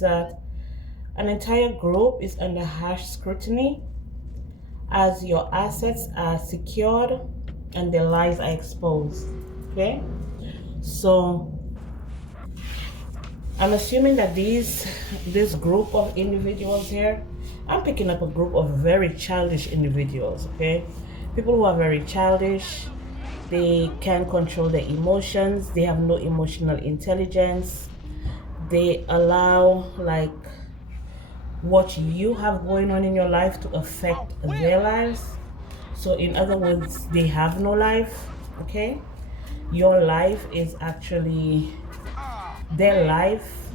is that an entire group is under harsh scrutiny as your assets are secured and their lies are exposed. Okay, so I'm assuming that this group of individuals here, I'm picking up a group of very childish individuals. Okay, people who are very childish. They can't control their emotions. They have no emotional intelligence. They allow like what you have going on in your life to affect their lives. So in other words, they have no life. Okay, your life is actually their life.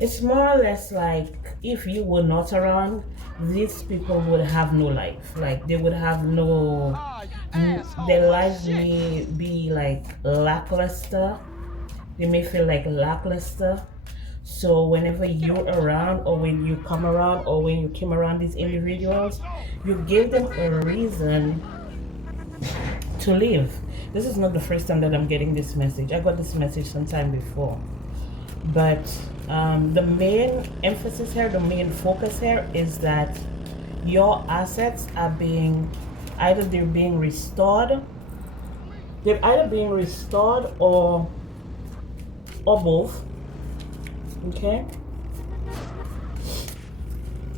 It's more or less like if you were not around, these people would have no life. Like they would have no, their lives may be like lackluster. They may feel like lackluster. So whenever you're around, or when you come around, or when you came around these individuals, you give them a reason to live. This is not the first time that I'm getting this message. I got this message sometime before. But the main emphasis here, the main focus here is that your assets are being, either they're being restored, or both. Okay,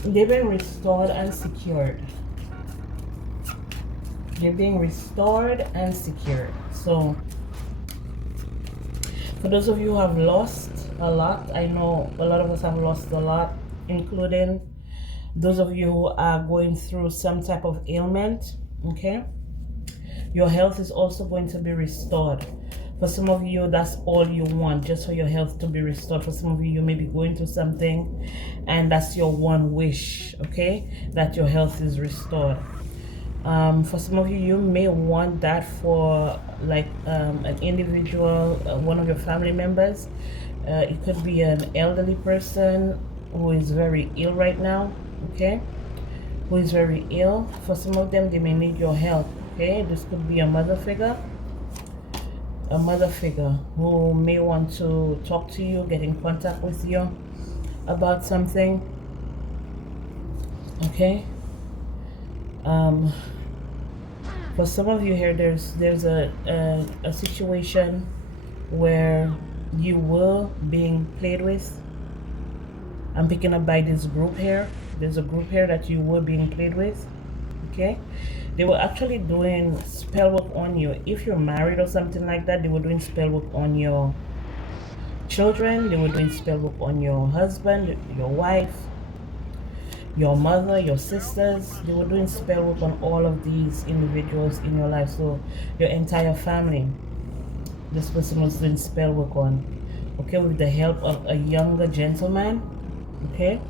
they've been restored and secured. They're being restored and secured. So for those of you who have lost a lot, I know a lot of us have lost a lot, including those of you who are going through some type of ailment. Okay, your health is also going to be restored. For some of you, that's all you want, just for your health to be restored. For some of you, you may be going through something and that's your one wish, okay, that your health is restored. For some of you, you may want that for like an individual, one of your family members. It could be an elderly person who is very ill right now, okay, who is very ill. For some of them, they may need your help, okay. This could be a mother figure who may want to talk to you, get in contact with you about something, okay. For some of you here, there's a situation where you were being played with. I'm picking up by this group here. There's a group here that you were being played with, okay. They were actually doing spell work on you. If you're married or something like that, they were doing spell work on your children. They were doing spell work on your husband, your wife, your mother, your sisters. They were doing spell work on all of these individuals in your life. So your entire family, this person was doing spell work on, okay, with the help of a younger gentleman, okay,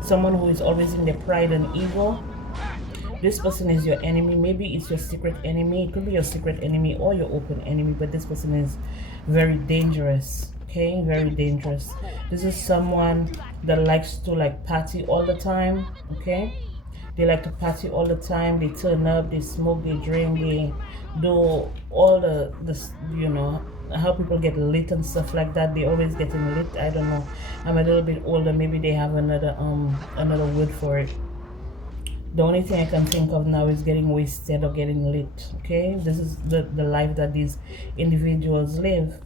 someone who is always in their pride and ego. This person is your enemy. Maybe it's your secret enemy. It could be your secret enemy or your open enemy, but this person is very dangerous, okay, very dangerous. This is someone that likes to like party all the time, okay. They like to party all the time. They turn up, they smoke, they drink, they do all this, you know, how people get lit and stuff like that. They always getting lit. I don't know, I'm a little bit older, maybe they have another word for it. The only thing I can think of now is getting wasted or getting lit, okay. This is the life that these individuals live.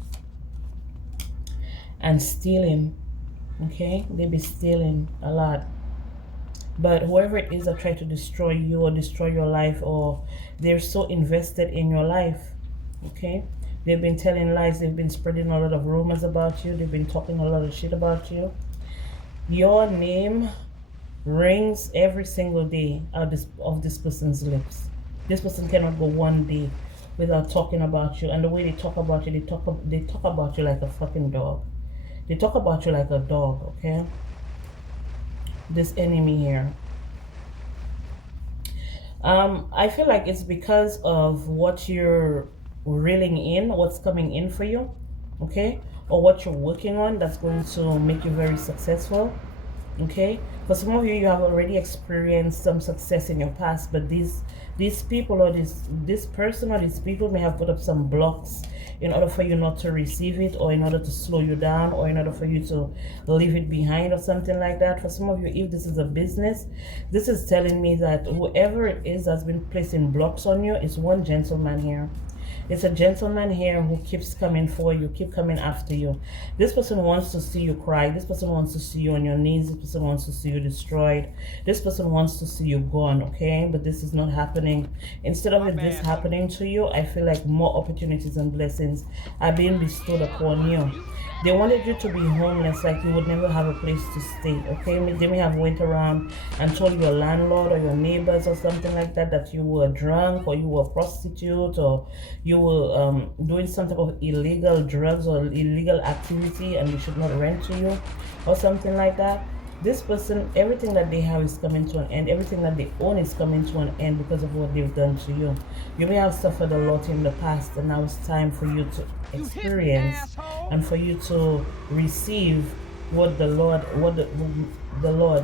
And stealing, okay, they be stealing a lot. But whoever it is that try to destroy you or destroy your life, or they're so invested in your life, okay, they've been telling lies, they've been spreading a lot of rumors about you, they've been talking a lot of shit about you. Your name rings every single day out of this person's lips. This person cannot go one day without talking about you. And the way they talk about you, they talk about you like a fucking dog. They talk about you like a dog, okay. This enemy here, I feel like it's because of what you're reeling in, what's coming in for you, okay, or what you're working on that's going to make you very successful. Okay, for some of you, you have already experienced some success in your past, but these people or this person or these people may have put up some blocks in order for you not to receive it, or in order to slow you down, or in order for you to leave it behind or something like that. For some of you, if this is a business, this is telling me that whoever it is that's been placing blocks on you is one gentleman here. It's a gentleman here who keeps coming for you, keep coming after you. This person wants to see you cry. This person wants to see you on your knees. This person wants to see you destroyed. This person wants to see you gone, okay? But this is not happening. Instead of this happening to you, I feel like more opportunities and blessings are being bestowed upon you. They wanted you to be homeless, like you would never have a place to stay, okay? They may have went around and told your landlord or your neighbors or something like that that you were drunk, or you were a prostitute, or you were doing some type of illegal drugs or illegal activity, and they should not rent to you or something like that. This person, everything that they have is coming to an end. Everything that they own is coming to an end because of what they've done to you. You may have suffered a lot in the past, and now it's time for you to experience and for you to receive what the Lord,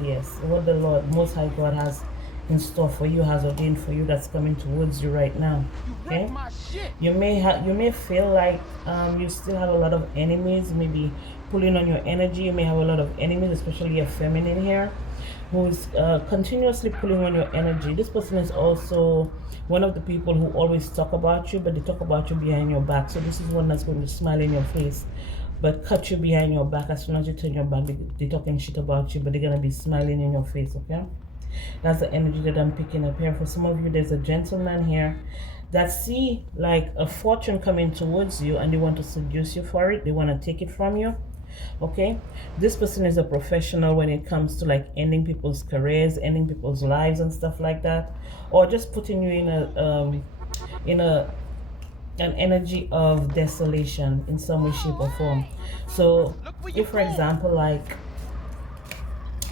yes, what the Lord Most High God has in store for you, has ordained for you, that's coming towards you right now. Okay, you may feel like you still have a lot of enemies, maybe pulling on your energy. You may have a lot of enemies, especially a feminine here, who is continuously pulling on your energy. This person is also one of the people who always talk about you, but they talk about you behind your back. So this is one that's going to smile in your face but cut you behind your back. As soon as you turn your back, they're talking shit about you, but they're gonna be smiling in your face. Okay, that's the energy that I'm picking up here. For some of you, there's a gentleman here that see like a fortune coming towards you, and they want to seduce you for it. They want to take it from you. Okay, this person is a professional when it comes to like ending people's careers, ending people's lives and stuff like that, or just putting you in a an energy of desolation in some way, shape, or form. So if for example, like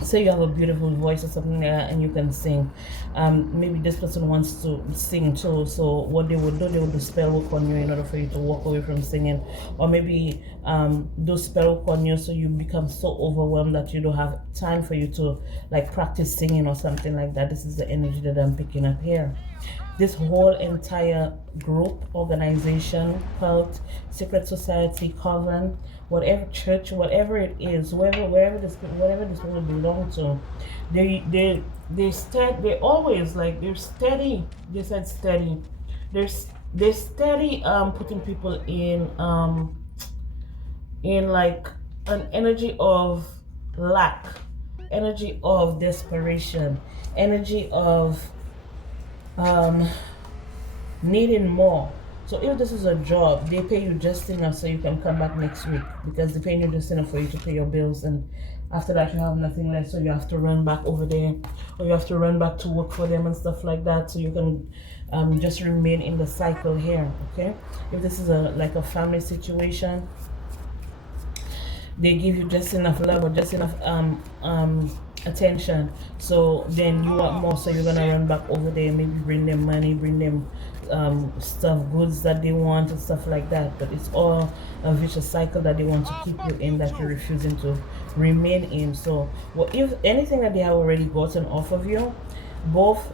say you have a beautiful voice or something like that and you can sing, maybe this person wants to sing too, so what they would do spell work on you in order for you to walk away from singing, or maybe do spell work on you so you become so overwhelmed that you don't have time for you to like practice singing or something like that. This is the energy that I'm picking up here. This whole entire group, organization, cult, secret society, coven, whatever church, whatever it is, whatever this people belong to, they always like they're steady. They said steady. They're they're steady putting people in like an energy of lack, energy of desperation, energy of um needing more. So if this is a job, they pay you just enough so you can come back next week, because they pay you just enough for you to pay your bills, and after that you have nothing left, so you have to run back over there, or you have to run back to work for them and stuff like that, so you can just remain in the cycle here. Okay, if this is a like a family situation, they give you just enough love or just enough attention, so then you want more, so you're gonna run back over there, maybe bring them money, bring them stuff, goods that they want and stuff like that. But it's all a vicious cycle that they want to keep you in, that you're refusing to remain in. So well, if anything that they have already gotten off of you, both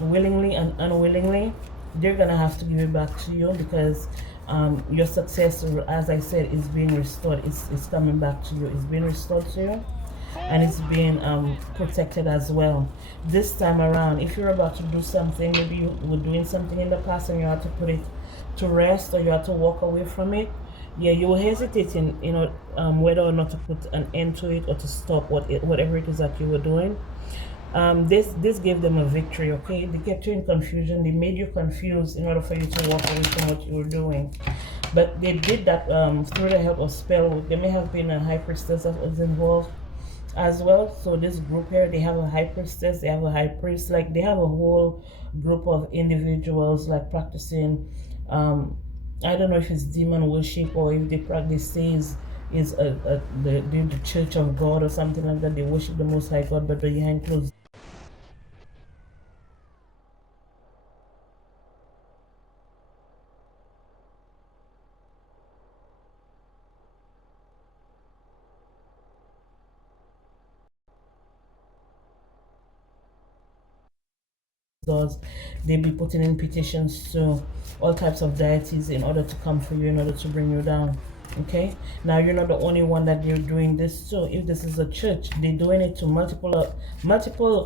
willingly and unwillingly, they're gonna have to give it back to you, because your success, as I said, is being restored. It's coming back to you. It's being restored to you, and it's being protected as well. This time around, if you're about to do something, maybe you were doing something in the past and you had to put it to rest, or you had to walk away from it, yeah, you were hesitating, whether or not to put an end to it or to stop whatever it is that you were doing. This gave them a victory. Okay, they kept you in confusion, they made you confused in order for you to walk away from what you were doing, but they did that through the help of spell. There may have been a high priestess that was involved as well. So this group here, they have a high priestess, they have a high priest, like they have a whole group of individuals like practicing I don't know if it's demon worship, or if they practice says is the church of God or something like that. They worship the Most High God, but behind closed. doors. They be putting in petitions to all types of deities in order to come for you, in order to bring you down. Okay, now you're not the only one that they're doing this to. If this is a church, they're doing it to multiple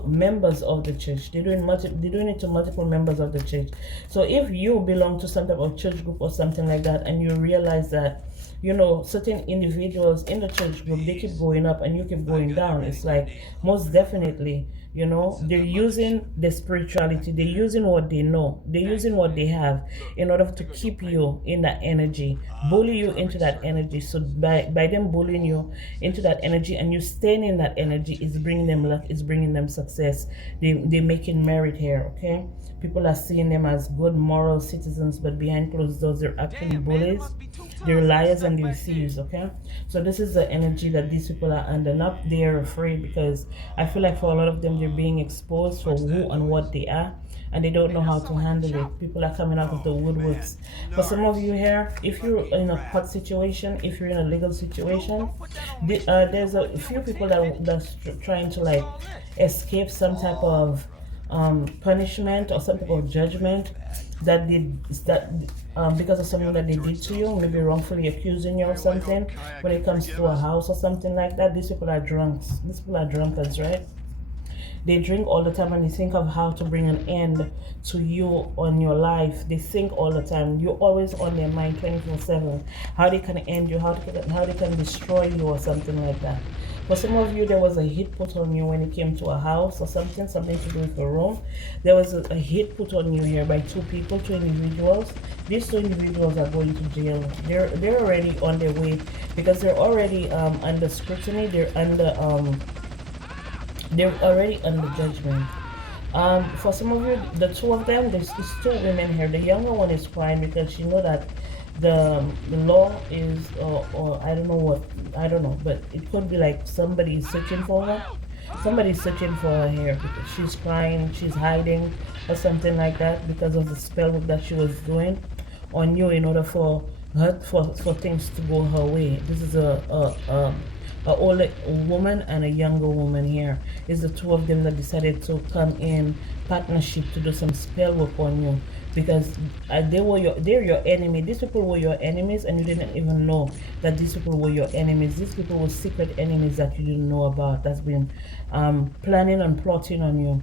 members of the church. They're doing it to multiple members of the church. So if you belong to some type of church group or something like that, and you realize that, you know, certain individuals in the church group, they keep going up and you keep going down, it's like, most definitely, you know, they're using the spirituality, they're using what they know, they're using what they have in order to keep you in that energy, bully you into that energy. So by them bullying you into that energy and you staying in that energy, is bringing them luck, is bringing them success. They're making merit here. Okay, people are seeing them as good moral citizens, but behind closed doors they're actually bullies, they're liars and they're thieves. Okay, so this is the energy that these people are under. Not they're afraid, because I feel like for a lot of them, they're being exposed for who and what they are, and they don't know how to handle it. People are coming out of the woodworks. For some of you here, if you're in a court situation, if you're in a legal situation, there's a few people that's trying to like escape some type of punishment or some type of judgment that because of something that they did to you, maybe wrongfully accusing you of something. When it comes to a house or something like that, these people are drunks. These people are drunkards, right? They drink all the time and they think of how to bring an end to you on your life. They think all the time. You're always on their mind 24/7. How they can end you, how they can destroy you or something like that. For some of you, there was a hit put on you when it came to a house or something to do with a room. There was a hit put on you here by two individuals. These two individuals are going to jail. They're already on their way, because they're already under scrutiny. They're already under judgment. For some of you, the two of them, there's two women here. The younger one is crying because she know that the law is, or I don't know, but it could be like somebody is searching for her. Somebody's searching for her here because she's crying, she's hiding, or something like that, because of the spell that she was doing on you in order for things to go her way. This is a older woman and a younger woman here. It's the two of them that decided to come in partnership to do some spell work on you, because they're your enemy. These people were your enemies and you didn't even know that these people were your enemies. These people were secret enemies that you didn't know about, that's been planning and plotting on you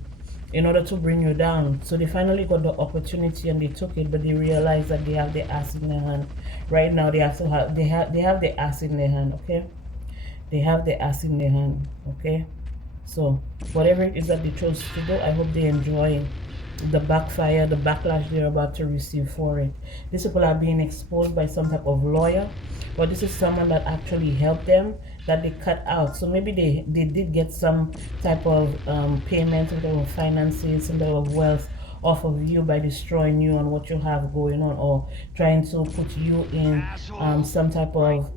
in order to bring you down. So they finally got the opportunity and they took it, but they realized that they have the ass in their hand. Right now they have the ass in their hand. Okay, they have the ass in their hand. Okay, so whatever it is that they chose to do, I hope they enjoy the backfire, the backlash they're about to receive for it. These people are being exposed by some type of lawyer, but this is someone that actually helped them, that they cut out. So maybe they did get some type of payment, some type of finances, some type of wealth off of you by destroying you and what you have going on, or trying to put you in some type of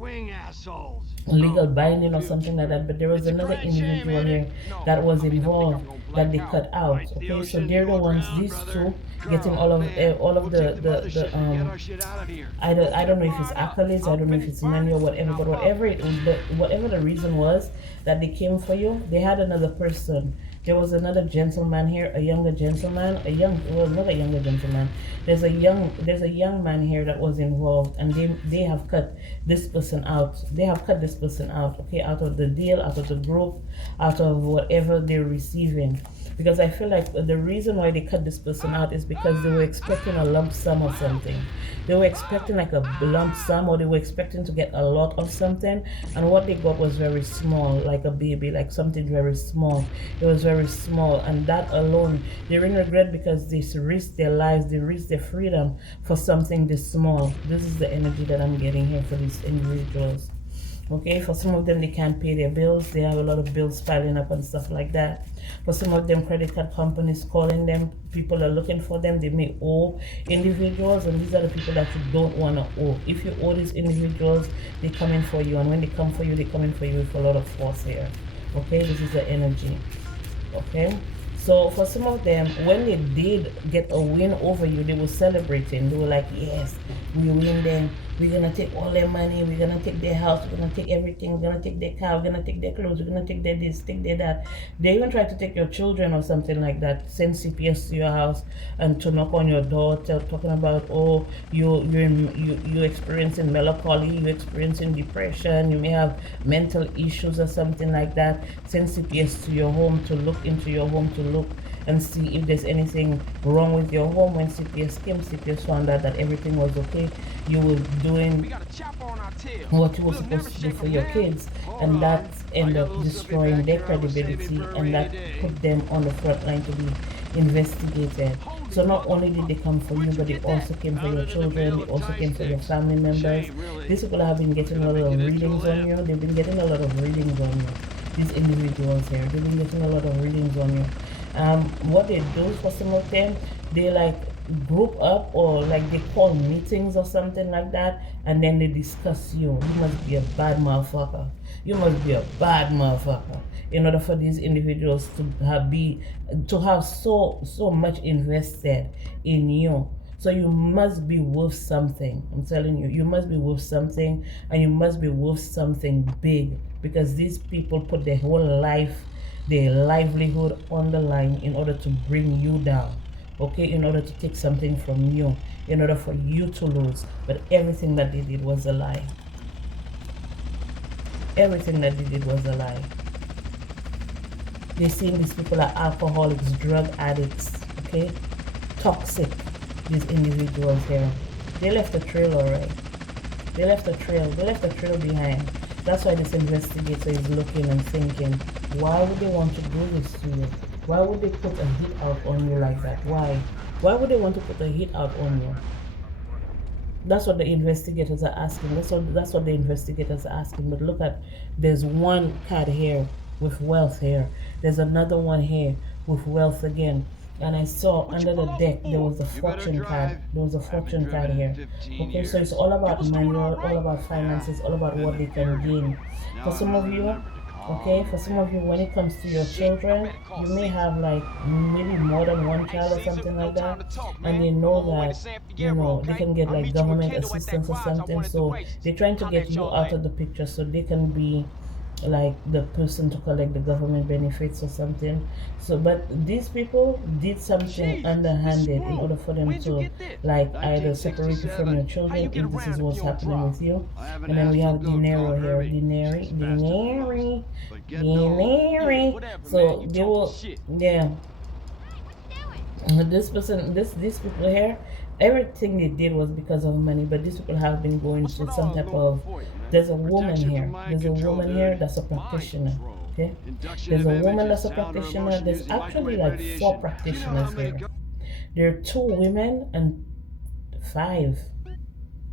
legal binding or something like that. But there was another individual here that was involved that they cut out. Okay, so they're the ones, these two, getting all of the I don't know if it's accolades, I don't know if it's money or whatever, but whatever the reason was that they came for you, they had another person. There was another gentleman here, a younger gentleman, not a younger gentleman. There's a young man here that was involved, and they have cut this person out. They have cut this person out, okay, out of the deal, out of the group, out of whatever they're receiving. Because I feel like the reason why they cut this person out is because they were expecting a lump sum or something. They were expecting like a lump sum, or they were expecting to get a lot of something, and what they got was very small, like a baby, like something very small. It was very small, and that alone, they're in regret because they risked their lives, they risked their freedom for something this small. This is the energy that I'm getting here for these individuals. Okay, for some of them, they can't pay their bills. They have a lot of bills piling up and stuff like that. For some of them, credit card companies calling them. People are looking for them. They may owe individuals, and these are the people that you don't want to owe. If you owe these individuals, they come in for you, and when they come for you, they come in for you with a lot of force here. Okay, this is the energy. Okay, So for some of them, when they did get a win over you, they were celebrating. They were like, yes, we win them. We're gonna take all their money, we're gonna take their house, we're gonna take everything, we're gonna take their car, we're gonna take their clothes, we're gonna take their this, take their that. They even try to take your children or something like that, send CPS to your house and to knock on your door, talking about, oh, you're experiencing melancholy, you're experiencing depression, you may have mental issues or something like that. Send CPS to your home to look into your home, to look and see if there's anything wrong with your home. When CPS came, CPS found out that everything was okay. You were doing what you were supposed to do for your kids, and that ended up destroying their credibility, and that put them on the front line to be investigated. So not only did they come for you, but they also came for your children, they also came for your family members. These people have been getting a lot of readings on you. They've been getting a lot of readings on you. These individuals here, they've been getting a lot of readings on you. What they do for some of them, they like group up, or like they call meetings or something like that, and then they discuss you. You must be a bad motherfucker. You must be a bad motherfucker in order for these individuals to have so much invested in you. So you must be worth something. I'm telling you, you must be worth something, and you must be worth something big, because these people put their whole life, their livelihood on the line in order to bring you down, okay, in order to take something from you, in order for you to lose. But everything that they did was a lie. Everything that they did was a lie. They see these people are alcoholics, drug addicts, okay, toxic. These individuals here, they left a trail already. They left a trail behind. That's why this investigator is looking and thinking, why would they want to do this to you? Why would they put a hit out on you like that? Why would they want to put a hit out on you? That's what the investigators are asking. That's what the investigators are asking. But look at, there's one card here with wealth here. There's another one here with wealth again. And I saw under the deck there was a fortune card. There was a fortune card here. Okay, so it's all about money, all about finances, all about what they can gain. For some of you, okay, for some of you, when it comes to your children, you may have like maybe more than one child or something like that, and they know that, you know, they can get like government assistance or something. So they're trying to get you out of the picture so they can be like the person to collect the government benefits or something. So but these people did something underhanded in order for them to like either separate you from your children, if this is what's happening with you. And then we have dinero here, dinero. So they will, yeah, this person, these people here, everything they did was because of money. But these people have been going through some type of, there's a woman here that's a practitioner, okay, there's a woman that's a practitioner. There's actually like 4 practitioners here. There are 2 women and 5,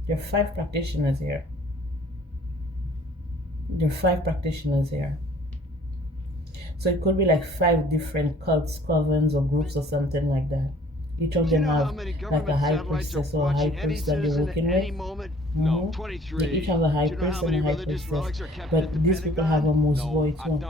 there are 5 practitioners here. There are 5 practitioners here. So it could be like 5 different cults, covens, or groups or something like that. Each of them have like a high priestess or a high priest that they're working with. They each have a high priest and a high priestess. But these people have a moose boy too.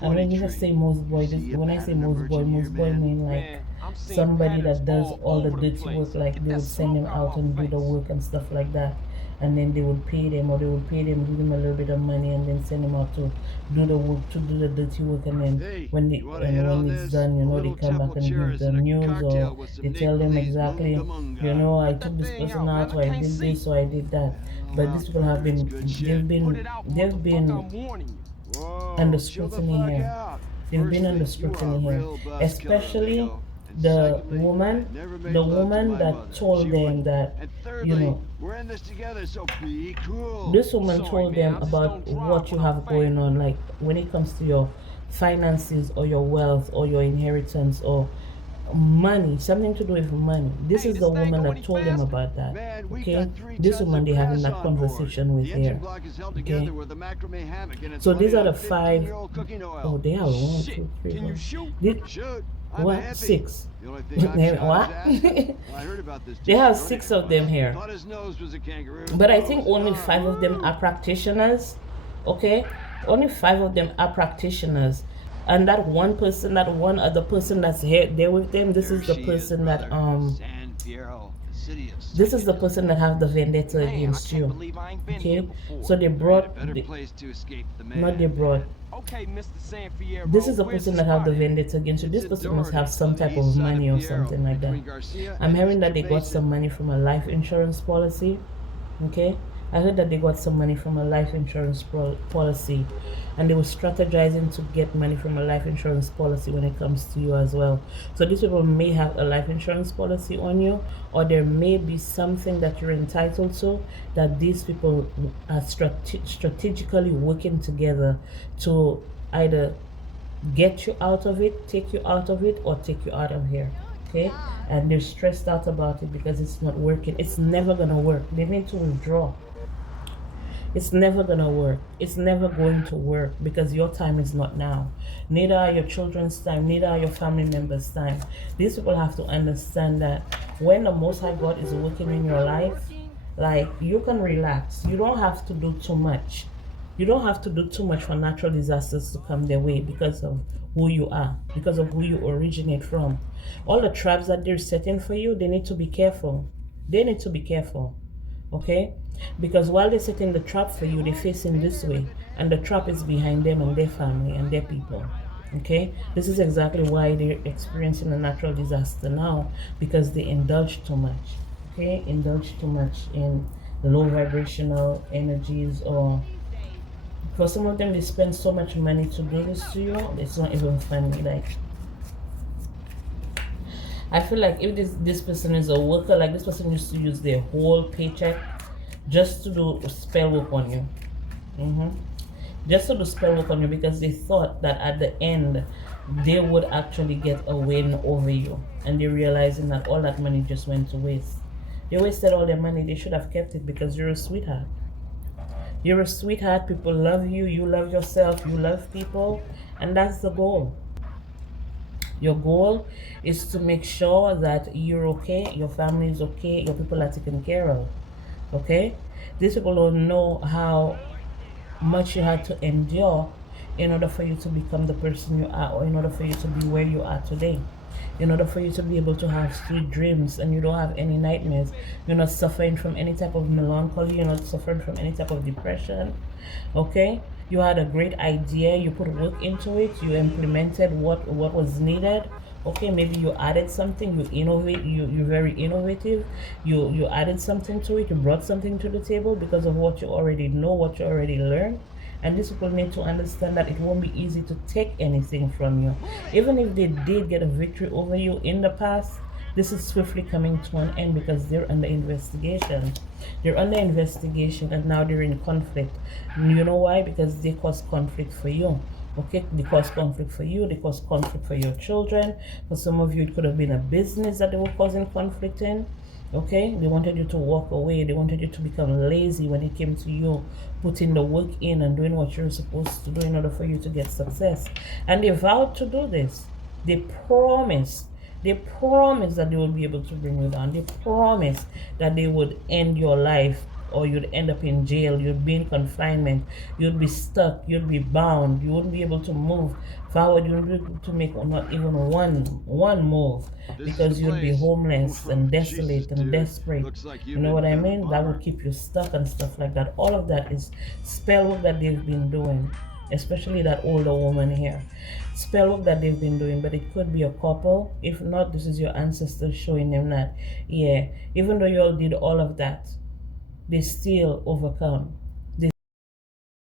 And when you just say moose boy, when I say moose boy mean like somebody that does all the dirty work. Like they would send them out and do the work and stuff like that, and then they would pay them, or they would pay them, give them a little bit of money, and then send them out to do the work, to do the dirty work. And then when it's done, you know, they come back and give the news, or they tell them exactly, you know, I took this person out, or I did this, or I did that. But these people have been, they've been under scrutiny here. They've been under scrutiny here, especially the woman that told them that, you know, this woman told them about what you have going on, like when it comes to your finances or your wealth or your inheritance or money, something to do with money. This is the woman that told them about that. Okay, this woman they having that conversation with here. Okay, so these are the 5. Oh, they are 1, 2, 3, 4. What? 6? What? They have 6 of them here. But I think only 5 of them are practitioners. Okay? Only 5 of them are practitioners. And that one person, that one other person that's here there with them, this is the person that San Fierro, the city of this is the psychics. person that have the vendetta Man, I against can't you. believe I ain't been here Okay, before. so they Create a brought better place to escape the not they man. brought Okay, Mr. San Fierro, this is the where's the person that have spot the at? vendetta against you. This It's in person must have Doherty, some on the type east of side of money or Fierro, something like that. between Garcia I'm and hearing Mr. that they got Basin. some money from a life insurance policy. Okay, I heard that they got some money from a life insurance policy, and they were strategizing to get money from a life insurance policy when it comes to you as well. So these people may have a life insurance policy on you, or there may be something that you're entitled to that these people are strategically working together to either get you out of it, take you out of it, or take you out of here. Okay, and they're stressed out about it because it's not working. It's never gonna work. They need to withdraw. It's never gonna work. It's never going to work because your time is not now. Neither are your children's time, neither are your family members' time. These people have to understand that when the Most High God is working in your life, like, you can relax. You don't have to do too much. You don't have to do too much for natural disasters to come their way because of who you are, because of who you originate from. All the traps that they're setting for you, they need to be careful. They need to be careful. Okay? Because while they're setting the trap for you, they're facing this way, and the trap is behind them and their family and their people. Okay? This is exactly why they're experiencing a natural disaster now, because they indulge too much. Okay? Indulge too much in low vibrational energies, or for some of them, they spend so much money to do this to you, it's not even funny. Like, I feel like if this person is a worker, like, this person used to use their whole paycheck just to do spell work on you. Just to do spell work on you because they thought that at the end they would actually get a win over you, and they're realizing that all that money just went to waste. They wasted all their money. They should have kept it because you're a sweetheart. You're a sweetheart. People love you. You love yourself. You love people. And that's the goal. Your goal is to make sure that you're okay, your family is okay, your people are taken care of. Okay? These people don't know how much you had to endure in order for you to become the person you are, or in order for you to be where you are today. In order for you to be able to have sweet dreams and you don't have any nightmares, you're not suffering from any type of melancholy, you're not suffering from any type of depression. Okay, you had a great idea, you put work into it, you implemented what was needed. Okay, maybe you added something, you're very innovative, you added something to it, you brought something to the table because of what you already know, what you already learned. And these people need to understand that it won't be easy to take anything from you. Even if they did get a victory over you in the past, this is swiftly coming to an end because they're under investigation. They're under investigation and now they're in conflict. And you know why? Because they cause conflict for you. Okay, they cause conflict for you, they cause conflict for your children. For some of you, it could have been a business that they were causing conflict in. Okay, they wanted you to walk away, they wanted you to become lazy when it came to you putting the work in and doing what you're supposed to do in order for you to get success. And they vowed to do this. They promised that they would be able to bring you down. They promised that they would end your life, or you'd end up in jail, you'd be in confinement, you'd be stuck, you'd be bound, you wouldn't be able to move forward, you wouldn't be able to make not even one move because you'd be homeless and desolate and desperate. You know what I mean? That would keep you stuck and stuff like that. All of that is spell work that they've been doing, especially that older woman here. Spell work that they've been doing, but it could be a couple. If not, this is your ancestors showing them that, yeah, even though you all did all of that, they still overcome.